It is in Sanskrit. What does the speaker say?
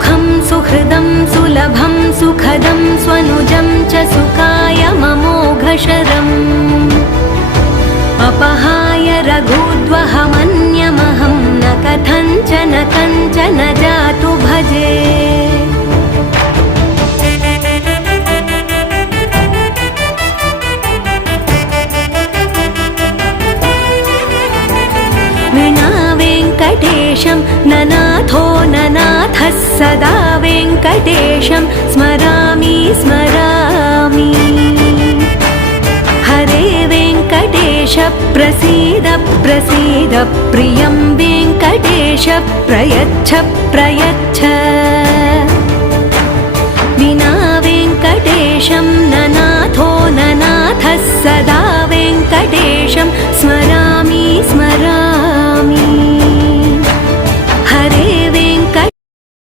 सुखं सुहृदं सुलभं सुखदं स्वनुजं च सुखाय ममोघशरम् अपहाय रघुद्वहमन्यमहं न कथञ्चन कञ्चन जातु भजे। विना वेङ्कटेशं ननाथो ननाथः सदा वेङ्कटेशं स्मरामि स्मरामि। हरे वेङ्कटेश प्रसीद प्रसीद प्रियं वेङ्कटेश प्रयच्छ प्रयच्छ।